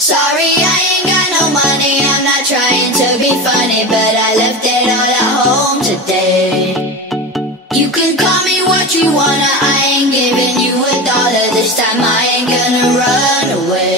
Sorry, I ain't got no money, I'm not trying to be funny, but I left it all at home today. You can call me what you wanna, I ain't giving you $1 this time, I ain't gonna run away.